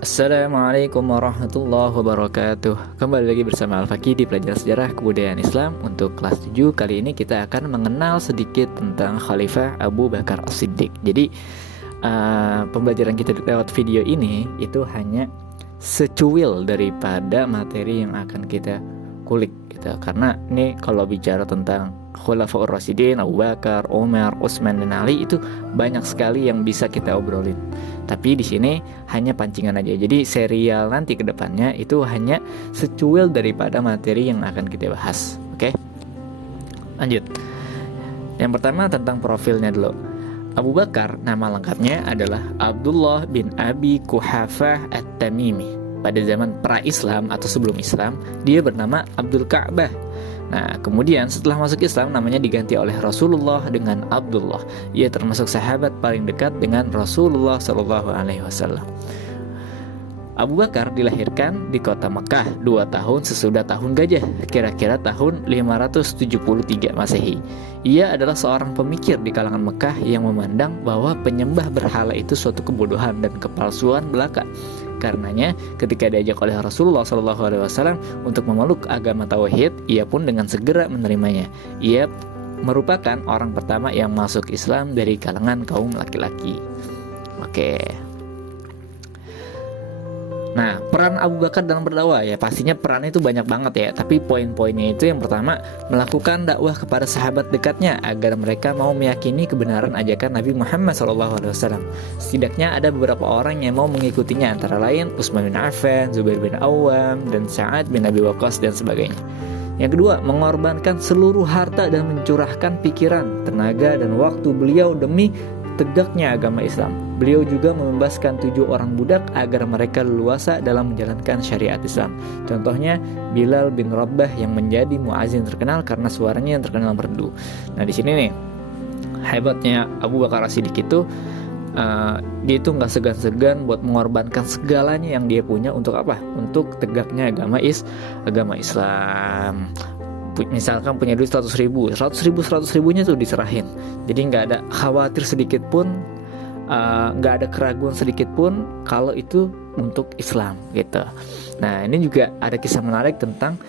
Assalamualaikum warahmatullahi wabarakatuh. Kembali lagi bersama Al-Faqih di Pelajaran Sejarah Kebudayaan Islam. Untuk kelas 7 kali ini kita akan mengenal sedikit tentang Khalifah Abu Bakar As-Siddiq. Jadi pembelajaran kita lewat video ini itu hanya secuil daripada materi yang akan kita kulik gitu. Karena ini kalau bicara tentang Khulafaur Rasyidin, Abu Bakar, Umar, Utsman dan Ali, itu banyak sekali yang bisa kita obrolin. Tapi di sini hanya pancingan aja. Jadi serial nanti ke depannya itu hanya secuil daripada materi yang akan kita bahas. Oke? Lanjut. Yang pertama tentang profilnya dulu. Abu Bakar nama lengkapnya adalah Abdullah bin Abi Quhafah At-Tamimi. Pada zaman pra-Islam atau sebelum Islam, dia bernama Abdul Ka'bah. Nah, kemudian setelah masuk Islam namanya diganti oleh Rasulullah dengan Abdullah. Ia termasuk sahabat paling dekat dengan Rasulullah SAW. Abu Bakar dilahirkan di kota Mekah 2 tahun sesudah tahun gajah, kira-kira tahun 573 Masehi. Ia adalah seorang pemikir di kalangan Mekah yang memandang bahwa penyembah berhala itu suatu kebodohan dan kepalsuan belaka. Karenanya, ketika diajak oleh Rasulullah SAW untuk memeluk agama tauhid, ia pun dengan segera menerimanya. Ia merupakan orang pertama yang masuk Islam dari kalangan kaum laki-laki. Oke. Nah, peran Abu Bakar dalam berdakwah ya pastinya perannya itu banyak banget ya. Tapi poin-poinnya itu yang pertama, melakukan dakwah kepada sahabat dekatnya agar mereka mau meyakini kebenaran ajakan Nabi Muhammad SAW. Setidaknya ada beberapa orang yang mau mengikutinya, antara lain Utsman bin Affan, Zubair bin Awam, dan Sa'ad bin Abi Waqqas dan sebagainya. Yang kedua, mengorbankan seluruh harta dan mencurahkan pikiran, tenaga, dan waktu beliau demi tegaknya agama Islam. Beliau juga membebaskan 7 orang budak agar mereka leluasa dalam menjalankan syariat Islam. Contohnya Bilal bin Rabah yang menjadi muazin terkenal karena suaranya yang terkenal merdu. Nah, di sini nih hebatnya Abu Bakar As-Siddiq itu dia itu nggak segan-segan buat mengorbankan segalanya yang dia punya untuk apa? Untuk tegaknya agama Islam. Misalkan punya duit 100 ribunya tuh diserahin. Jadi nggak ada khawatir sedikit pun, nggak ada keraguan sedikit pun kalau itu untuk Islam gitu. Nah, ini juga ada kisah menarik tentang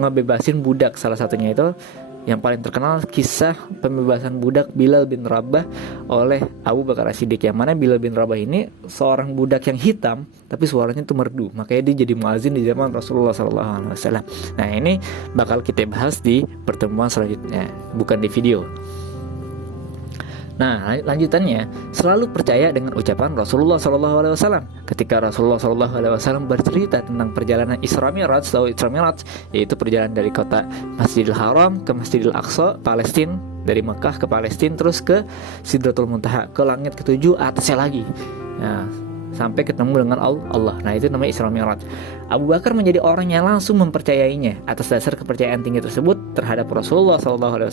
ngebebasin budak. Salah satunya itu yang paling terkenal, kisah pembebasan budak Bilal bin Rabah oleh Abu Bakar As-Siddiq. Yang mana Bilal bin Rabah ini seorang budak yang hitam tapi suaranya tuh merdu, makanya dia jadi muazin di zaman Rasulullah SAW. Nah, ini bakal kita bahas di pertemuan selanjutnya, bukan di video. Nah, lanjutannya, selalu percaya dengan ucapan Rasulullah SAW. Ketika Rasulullah SAW bercerita tentang perjalanan Isra Mi'raj, yaitu perjalanan dari kota Masjidil Haram ke Masjidil Aqsa, Palestina, dari Mekah ke Palestina, terus ke Sidratul Muntaha, ke langit ketujuh, atasnya lagi. Nah, sampai ketemu dengan Allah. Nah, itu namanya Isra Mi'raj. Abu Bakar menjadi orang yang langsung mempercayainya. Atas dasar kepercayaan tinggi tersebut terhadap Rasulullah SAW,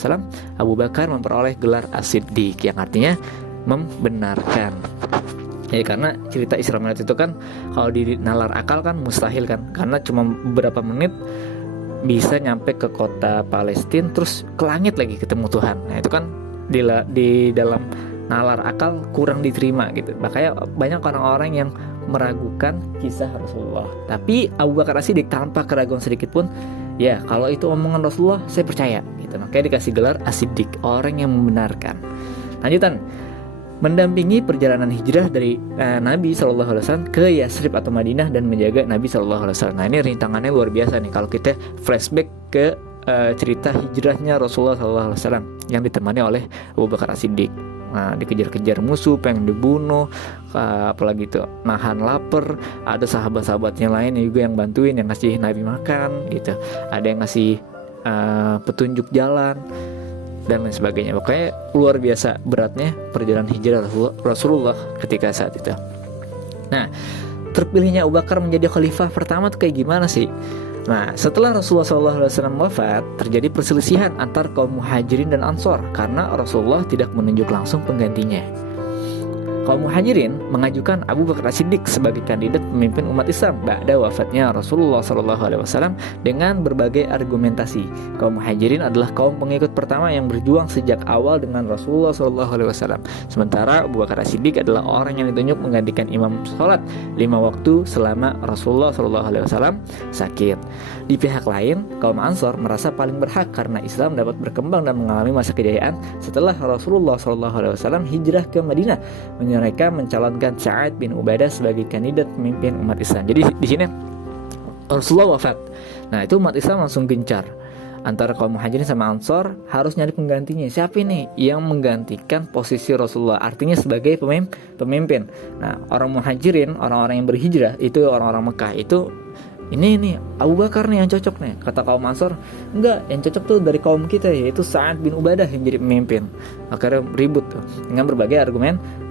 Abu Bakar memperoleh gelar As-Siddiq, yang artinya membenarkan. Ya, karena cerita Isra Mi'raj itu kan kalau di nalar akal kan mustahil kan, karena cuma beberapa menit bisa nyampe ke kota Palestina terus ke langit lagi ketemu Tuhan. Nah, itu kan di dalam nalar akal kurang diterima gitu. Makanya banyak orang-orang yang meragukan kisah Rasulullah. Tapi Abu Bakar As-Siddiq tanpa keraguan sedikit pun, ya kalau itu omongan Rasulullah saya percaya gitu. Makanya dikasih gelar As-Siddiq, orang yang membenarkan. Lanjutan, mendampingi perjalanan hijrah dari Nabi SAW ke Yasrib atau Madinah dan menjaga Nabi SAW. Nah, ini rintangannya luar biasa nih kalau kita flashback ke cerita hijrahnya Rasulullah SAW yang ditemani oleh Abu Bakar As-Siddiq. Nah, dikejar-kejar musuh, pengen dibunuh, apalagi itu nahan lapar. Ada sahabat-sahabatnya lain juga yang bantuin, yang ngasih Nabi makan gitu. Ada yang ngasih petunjuk jalan dan lain sebagainya. Pokoknya luar biasa beratnya perjalanan hijrah Rasulullah ketika saat itu. Nah, terpilihnya Abu Bakar menjadi khalifah pertama tuh kayak gimana sih? Nah, setelah Rasulullah SAW wafat, terjadi perselisihan antar kaum muhajirin dan ansor karena Rasulullah tidak menunjuk langsung penggantinya. kaum Muhajirin mengajukan Abu Bakar As-Siddiq sebagai kandidat pemimpin umat Islam ba'da wafatnya Rasulullah SAW dengan berbagai argumentasi. Kaum Muhajirin adalah kaum pengikut pertama yang berjuang sejak awal dengan Rasulullah SAW. Sementara Abu Bakar As-Siddiq adalah orang yang ditunjuk menggantikan imam sholat 5 waktu selama Rasulullah SAW sakit. Di pihak lain, kaum Ansor merasa paling berhak karena Islam dapat berkembang dan mengalami masa kejayaan setelah Rasulullah SAW hijrah ke Madinah. Mereka mencalonkan Sa'ad bin Ubadah sebagai kandidat pemimpin umat Islam. Jadi di sini Rasulullah wafat. Nah, itu umat Islam langsung gencar antara kaum Muhajirin sama Ansor harus nyari penggantinya. Siapa ini yang menggantikan posisi Rasulullah? Artinya sebagai pemimpin. Nah, orang Muhajirin, orang-orang yang berhijrah itu orang-orang Mekah itu ini Abu Bakar nih yang cocok nih. Kata kaum Ansor, enggak, yang cocok tuh dari kaum kita, yaitu Sa'ad bin Ubadah yang jadi pemimpin. Akhirnya ribut tuh dengan berbagai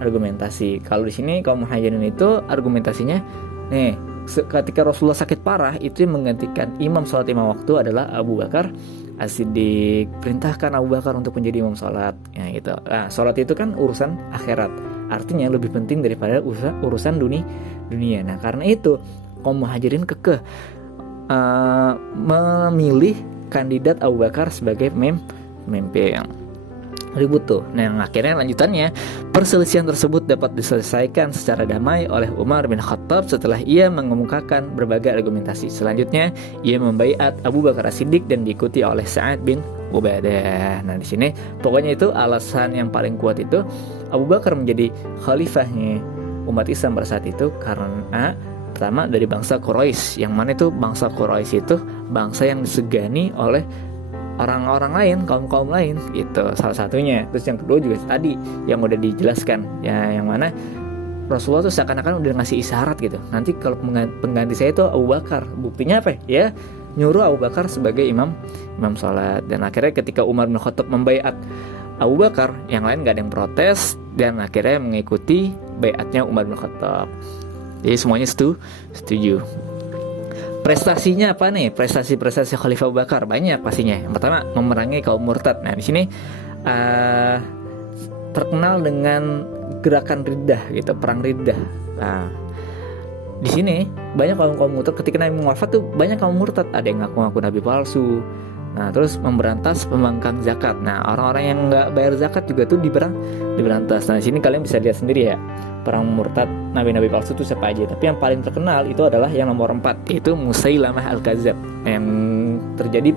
argumentasi. Kalau di sini kaum Muhajirin itu argumentasinya nih, ketika Rasulullah sakit parah, itu yang menggantikan imam sholat 5 waktu adalah Abu Bakar As-Siddiq. Perintahkan Abu Bakar untuk menjadi imam sholat, ya gitu. Nah, sholat itu kan urusan akhirat, artinya lebih penting daripada urusan dunia. Nah, karena itu kaum Muhajirin kekeh memilih kandidat Abu Bakar sebagai pemimpin. Ribut tuh. Nah, akhirnya lanjutannya perselisihan tersebut dapat diselesaikan secara damai oleh Umar bin Khattab setelah ia mengemukakan berbagai argumentasi. Selanjutnya, ia membaiat Abu Bakar As-Siddiq dan diikuti oleh Sa'ad bin Ubadah. Nah, di sini pokoknya itu alasan yang paling kuat itu Abu Bakar menjadi khalifahnya umat Islam pada saat itu karena pertama dari bangsa Quraisy, yang mana itu bangsa Quraisy itu bangsa yang disegani oleh orang-orang lain, kaum-kaum lain gitu, salah satunya. Terus yang kedua juga tadi yang udah dijelaskan ya, yang mana Rasulullah tuh seakan-akan udah ngasih isyarat gitu, nanti kalau pengganti saya itu Abu Bakar. Buktinya apa ya? Nyuruh Abu Bakar sebagai imam salat. Dan akhirnya ketika Umar bin Khattab membaiat Abu Bakar, yang lain gak ada yang protes dan akhirnya mengikuti baiatnya Umar bin Khattab. Jadi semuanya setuju. Prestasinya apa nih? Prestasi Khalifah Abu Bakar banyak pastinya. Yang pertama, memerangi kaum murtad. Nah, di sini terkenal dengan gerakan riddah gitu, perang riddah. Nah, di sini banyak kaum murtad. Ketika Nabi wafat tuh banyak kaum murtad. Ada yang ngaku-ngaku nabi palsu. Nah, terus memberantas pembangkang zakat. Nah, orang-orang yang nggak bayar zakat juga tuh diberantas. Nah, di sini kalian bisa lihat sendiri ya, perang murtad nabi-nabi palsu itu siapa aja. Tapi yang paling terkenal itu adalah yang nomor 4, yaitu Musailamah Al-Kadzab, yang terjadi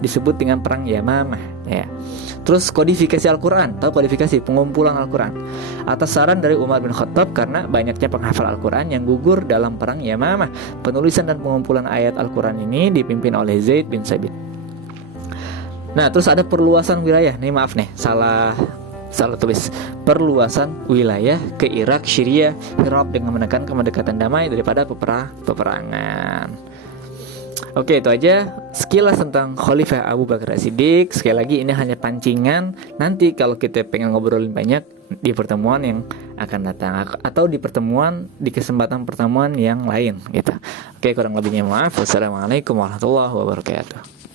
disebut dengan perang Yamamah ya. Terus kodifikasi Al-Quran, tahu kodifikasi pengumpulan Al-Quran atas saran dari Umar bin Khattab karena banyaknya penghafal Al-Quran yang gugur dalam perang Yamamah. Penulisan dan pengumpulan ayat Al-Quran ini dipimpin oleh Zaid bin Sabit. Nah, terus ada perluasan wilayah. Nih maaf nih, salah tulis. Perluasan wilayah ke Irak, Syria, Irak dengan menekankan pendekatan damai daripada peperangan. Oke, itu aja sekilas tentang Khalifah Abu Bakar As-Siddiq. Sekali lagi ini hanya pancingan. Nanti kalau kita pengen ngobrolin banyak di pertemuan yang akan datang atau di kesempatan pertemuan yang lain gitu. Oke, kurang lebihnya maaf. Wassalamualaikum warahmatullahi wabarakatuh.